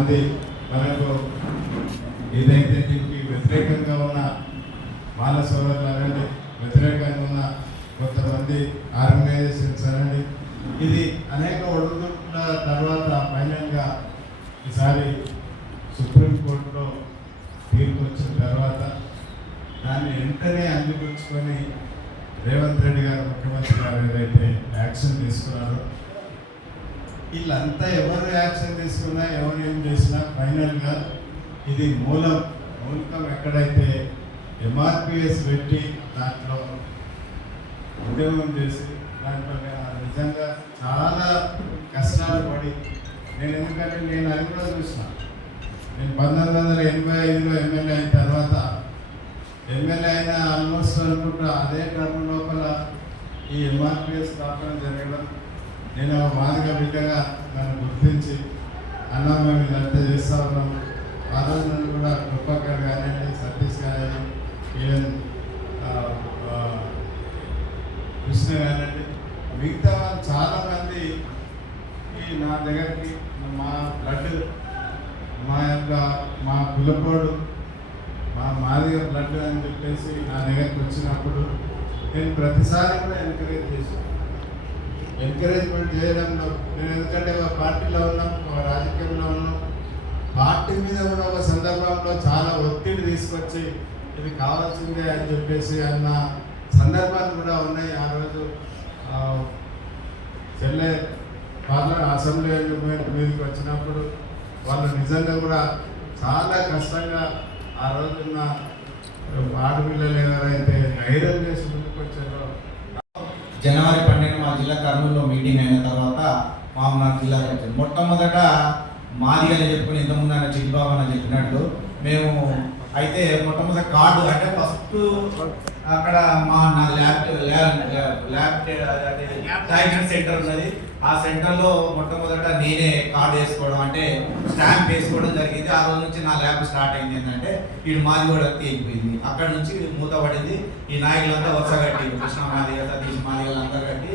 కొంతమంది మనకు ఏదైతే దీనికి వ్యతిరేకంగా ఉన్న మాల సోదరులు అనండి, వ్యతిరేకంగా ఉన్న కొంతమంది ఆర్గనైజేషన్స్ అనండి, ఇది అనేక ఒడిదుడుకుల తర్వాత ఫైనల్గా ఈసారి సుప్రీంకోర్టులో తీర్పు వచ్చిన తర్వాత దాన్ని వెంటనే అందిపుచ్చుకొని రేవంత్ రెడ్డి గారు ముఖ్యమంత్రి గారు ఏదైతే యాక్షన్ తీసుకున్నారో, వీళ్ళంతా ఎవరు యాక్షన్ తీసుకున్నా ఎవరు ఏం చేసినా ఫైనల్గా ఇది మూలకం ఎక్కడైతే ఎంఆర్పిఎస్ పెట్టి దాంట్లో ఉద్యమం చేసి దాంట్లో నిజంగా చాలా కష్టాలు పడి ఎందుకంటే నేను అది కూడా చూసిన. నేను 1985లో ఎమ్మెల్యే అయిన తర్వాత ఎమ్మెల్యే అయిన ఆల్మోస్ట్ అనుకుంటా అదే టర్మ్ లోపల ఈ ఎంఆర్పిఎస్ స్థాపన జరగడం, నేను మాదిగ బిడ్డగా నన్ను గుర్తించి అన్నా మేము ఇదంతా చేస్తూ ఉన్నాము. ఆ రోజు నన్ను కూడా కృపాకర్ కానివ్వండి, సతీష్ కానివ్వండి, ఈవెన్ కృష్ణ కానివ్వండి, మిగతా వాళ్ళు చాలామంది ఈ నా దగ్గరికి మా బ్లడ్ మా కులపోడు మా మాదిగ బ్లడ్ అని చెప్పేసి నా దగ్గరికి వచ్చినప్పుడు నేను ప్రతిసారి కూడా ఎంకరేజ్మెంట్ చేయడంలో నేను ఎందుకంటే ఒక పార్టీలో ఉన్నాం, ఒక రాజకీయంలో ఉన్నాం, పార్టీ మీద కూడా ఒక సందర్భంలో చాలా ఒత్తిడి తీసుకొచ్చి ఇది కావాల్సిందే అని చెప్పేసి అన్న సందర్భాలు కూడా ఉన్నాయి. ఆ రోజు చెల్లె అసెంబ్లీ ఎలిమెంట్ మీదకి వచ్చినప్పుడు వాళ్ళు నిజంగా కూడా చాలా కష్టంగా ఆ రోజున్న ఆడపిల్లలు ఎవరైతే ధైర్యం చేసి ముందుకు వచ్చారో. జనవరి 12 మా జిల్లా కర్నూలులో మీటింగ్ అయిన తర్వాత మా జిల్లాకి వచ్చింది. మొట్టమొదట మాది అని చెప్పుకుని ఇంతకుముందు ఆయన చిట్టిబాబు అని చెప్పినట్టు మేము అయితే మొట్టమొదటి కార్డు అంటే ఫస్ట్ అక్కడ మా నా ల్యాబ్ డయాగ్నోస్ సెంటర్ ఉన్నది. ఆ సెంటర్లో మొట్టమొదట నేనే కార్డు వేసుకోవడం అంటే స్టాంప్ వేసుకోవడం జరిగింది. ఆ రోజు నుంచి నా ల్యాబ్ స్టార్ట్ అయింది. ఏంటంటే వీడు మాది కూడా తేలిపోయింది. అక్కడ నుంచి మూతపడింది. ఈ నాయకులంతా వరుస కట్టి కృష్ణ మాదిగ, సతీష్ మాదిగలు అందరూ కట్టి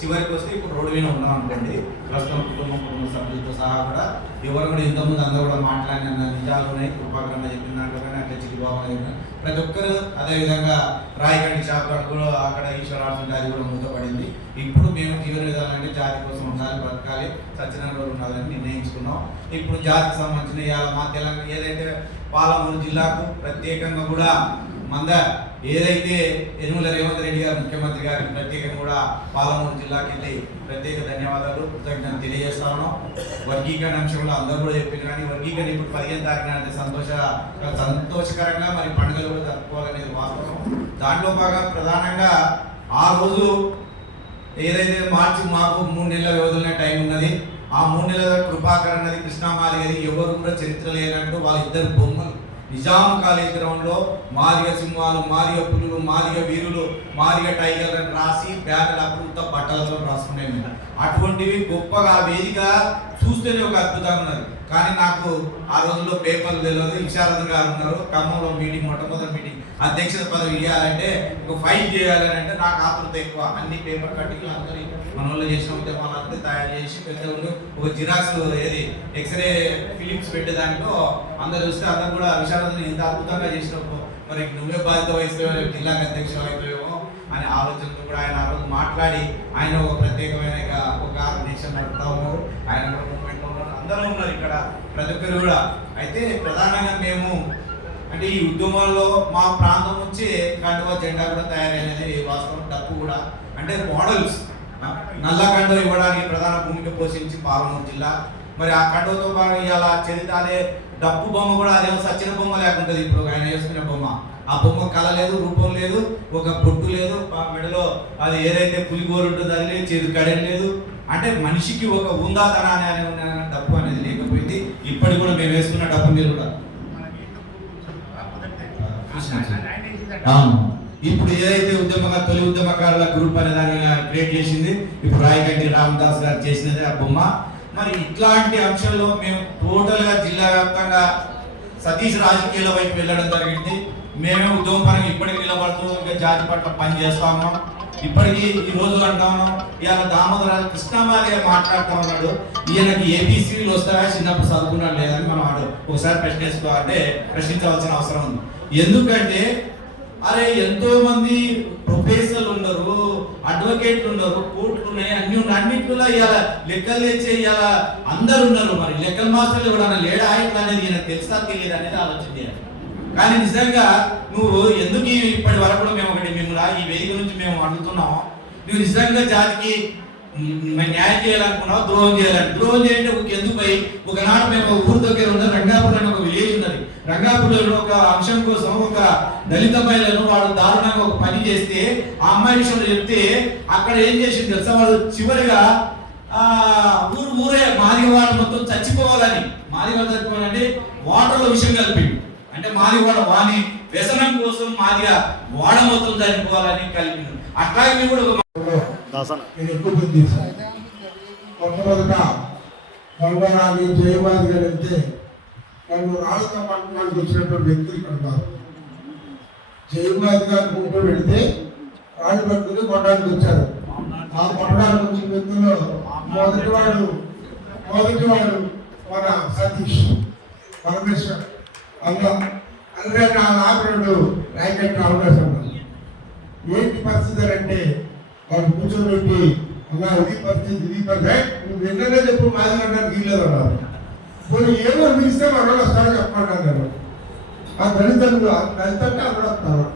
చివరికి వస్తే ఇప్పుడు రోడ్డు మీద ఉన్నాం అనుకోండి. ప్రస్తుతం కుటుంబ సభ్యులతో సహా కూడా ఎవరు కూడా ఇంతకుముందు అందరూ కూడా మాట్లాడిన నిజాలు ఉన్నాయి. కృపాకరణ చెప్పిన దాంట్లో కానీ అట్లా చిరుబాబు చెప్పిన ప్రతి ఒక్కరు అదేవిధంగా రాయగండి షాప్ కూడా అక్కడ ఈశ్వరార్స్ అది కూడా మూతపడింది. ఇప్పుడు మేము జీవన విధానం అంటే జాతి కోసం ఉండాలి, బ్రతకాలి, సత్యనారాయణ ఉండాలని నిర్ణయించుకున్నాం. ఇప్పుడు జాతికి సంబంధించిన ఇవాళ మా తెలంగాణ ఏదైతే పాలమూరు జిల్లాకు ప్రత్యేకంగా కూడా ఏదైతే యనుమల రేవంత్ రెడ్డి గారు ముఖ్యమంత్రి గారికి ప్రత్యేకంగా కూడా పాలమూరు జిల్లాకి వెళ్ళి ప్రత్యేక ధన్యవాదాలు, కృతజ్ఞతలు తెలియజేస్తా ఉన్నాం. వర్గీకరణ అంశంలో అందరూ కూడా చెప్పారు. కానీ వర్గీకరణ ఇప్పుడు 15 తారీఖున అంటే సంతోషకరంగా మరి పండుగలు కూడా జరుపుకోవాలనేది వాస్తవం. దాంట్లో భాగంగా ప్రధానంగా ఆ రోజు ఏదైతే మార్చి మాకు 3 నెలల వ్యవధిలోనే టైం ఉన్నది. ఆ 3 నెలల కృపాకరణ కృష్ణమాదిగది ఎవరు కూడా చరిత్ర లేనట్టు వాళ్ళిద్దరు బొమ్మలు నిజాం కాలేజ్ గ్రౌండ్లో మాదిగ సింహాలు, మాదిగ పులులు, మాదిగ వీరులు, మాదిగ టైగర్ అని రాసి బ్యానర్ అప్పుడు బట్టలతో రాసుకునే అటువంటివి గొప్పగా వేదిక చూస్తేనే ఒక అద్భుతంగా ఉన్నది. కానీ నాకు ఆ రోజుల్లో పేపర్లు తెలియదు. విశారద గారు ఉన్నారు ఖమ్మంలో మీటింగ్, మొట్టమొదటి మీటింగ్ అధ్యక్షత పదవి ఇవ్వాలంటే ఒక ఫైల్ చేయాలని అంటే నాకు ఆతృత ఎక్కువ. అన్ని పేపర్ కట్టింగ్లు అందరి మన వాళ్ళు చేసిన ఉద్యమాలంతా తయారు చేసి పెద్ద ఒక జిరాక్స్ ఏది ఎక్స్రే ఫిలిమ్స్ పెట్టే దాంట్లో అందరు చూస్తే అందరు కూడా విశారదని ఇంత అద్భుతంగా చేసినప్పుడు మరి నువ్వే బాధ్యత వహిస్తావో జిల్లాకి అధ్యక్షులు అయిపోయావో అనే ఆలోచనతో కూడా ఆయన ఆ రోజు మాట్లాడి ఆయన ఒక ప్రత్యేకమైన ఒక ఆర్గనైజేషన్ నడుపుతా ఉన్నారు. ఆయన కూడా మూవ్మెంట్లో ఉన్నారు, అందరూ ఉన్నారు ఇక్కడ ప్రతి ఒక్కరు కూడా. అయితే ప్రధానంగా మేము అంటే ఈ ఉద్యమాల్లో మా ప్రాంతం నుంచి కండువా జెండా కూడా తయారైనది వాస్తవం. డప్పు కూడా అంటే మోడల్స్ నల్ల కండువ ఇవ్వడానికి ప్రధాన భూమిక పోషించి పాలమూరు జిల్లా. మరి ఆ కండువతో భాగంగా ఇవాళ చరిత్ర అదే డప్పు బొమ్మ కూడా అదే సచ్చిన బొమ్మ లేకుంటుంది. ఇప్పుడు ఆయన వేసుకునే బొమ్మ, ఆ బొమ్మ కళ లేదు, రూపం లేదు, ఒక బొట్టు లేదు, మెడలో అది ఏదైతే పులిగోరు ఉంటుందో అది లేదు, చేతి కడెం లేదు. అంటే మనిషికి ఒక ఉందాతనాన్ని అనే డప్పు అనేది లేకపోయింది. ఇప్పటికి కూడా మేము వేసుకున్న డప్పు మీరు కూడా ఇప్పుడు ఏదైతే తొలి ఉద్యమకారుల గ్రూప్ అనే దాన్ని క్రియేట్ చేసింది ఇప్పుడు రాయగంటి రామదాస్ గారు చేసినది ఆ బొమ్మ. మరి ఇట్లాంటి అంశాల్లో మేము టోటల్గా జిల్లా వ్యాప్తంగా సతీష్ రాజకీయాల వైపు వెళ్ళడం జరిగింది. మేమే ఉద్యమపరంగా ఇప్పటికి నిలబడుతూ ఇంకా జాతి పట్ల పని చేస్తా ఉన్నాం. ఇప్పటికీ ఈ రోజు అంటా ఉన్నాం. ఇవాళ దామోదర కృష్ణమాదిగా మాట్లాడుతూ ఉన్నాడు. ఈయనకి ఏబిసిలు వస్తాయా, చిన్నప్పుడు చదువుకున్నాడు లేదని మనం ఒకసారి ప్రశ్నించవలసిన అవసరం ఉంది. ఎందుకంటే అరే ఎంతో మంది ప్రొఫెసర్లు ఉన్నారు, అడ్వకేట్లు ఉన్నారు, కోర్టులు ఉన్నాయి, అన్ని ఉన్నాయి. అన్నింటిలో ఇవాళ లెక్కలు తెచ్చే ఇవాళ అందరు ఉన్నారు. మరి లెక్కల మాస్టర్లు కూడా లేడా ఇట్లా అనేది ఈయనకు తెలుసా తెలియదు అనేది ఆలోచన చేయాలి. కానీ నిజంగా నువ్వు ఎందుకు ఇప్పటి వరకు మేము మిమ్మల్ని ఈ వేదిక నుంచి మేము అడుగుతున్నాం, నువ్వు నిజంగా జాతికి న్యాయం చేయాలనుకున్నావు, ద్రోహం చేయాలంటే ఎందుకు పోయి ఒకనాడు మేము ఊరు దగ్గర ఉన్న రంగాపూర్ అని ఒక విలేజ్ ఉన్నది. రంగాపూర్లో ఒక అంశం కోసం ఒక దళిత మహిళను వాడు దారుణంగా ఒక పని చేస్తే ఆ అమ్మాయి విషయంలో చెప్తే అక్కడ ఏం చేసింది తెలుసా, వాడు చివరిగా ఊరే మాదిగవాడు మొత్తం చచ్చిపోవాలని, మాదిగవాడు చచ్చిపోవాలంటే వాటర్లో విషయం కలిపిండు. అంటే మాదిగవాడ వాని వ్యసనం కోసం మాదిగా వాడ మొత్తం చనిపోవాలని కలిపిండు. అట్లాగే మేము కూడా నేను ఎక్కువ పని చేశాను. మొట్టమొదట బంగారాన్ని జయవాది గారు అంటే వాళ్ళు రాళ్ళతో పట్టణానికి వచ్చినటువంటి వ్యక్తులు ఇక్కడ ఉన్నారు. జయవాది గారు గుంటూ పెడితే రాళ్ళు పట్టుకుని కొట్టడానికి వచ్చారు. ఆ కొట్టడానికి వచ్చిన వ్యక్తుల్లో మొదటివాడు మన సతీష్ పరమేశ్వర్ అందరూ నా ఆపరుడు ర్యాకెట్ రావడం. ఏంటి పరిస్థితి అంటే వాళ్ళు కూర్చోబెట్టి అలా ఇది పరిస్థితి నువ్వు వెంటనే చెప్పు మాది అనడానికి వీలేదు అన్నారు. కొన్ని ఏదో పిలిస్తే మన వాళ్ళు వస్తారో చెప్పమంటారు. ఆ దళితంగా దళితంగా అందరూ వస్తారు.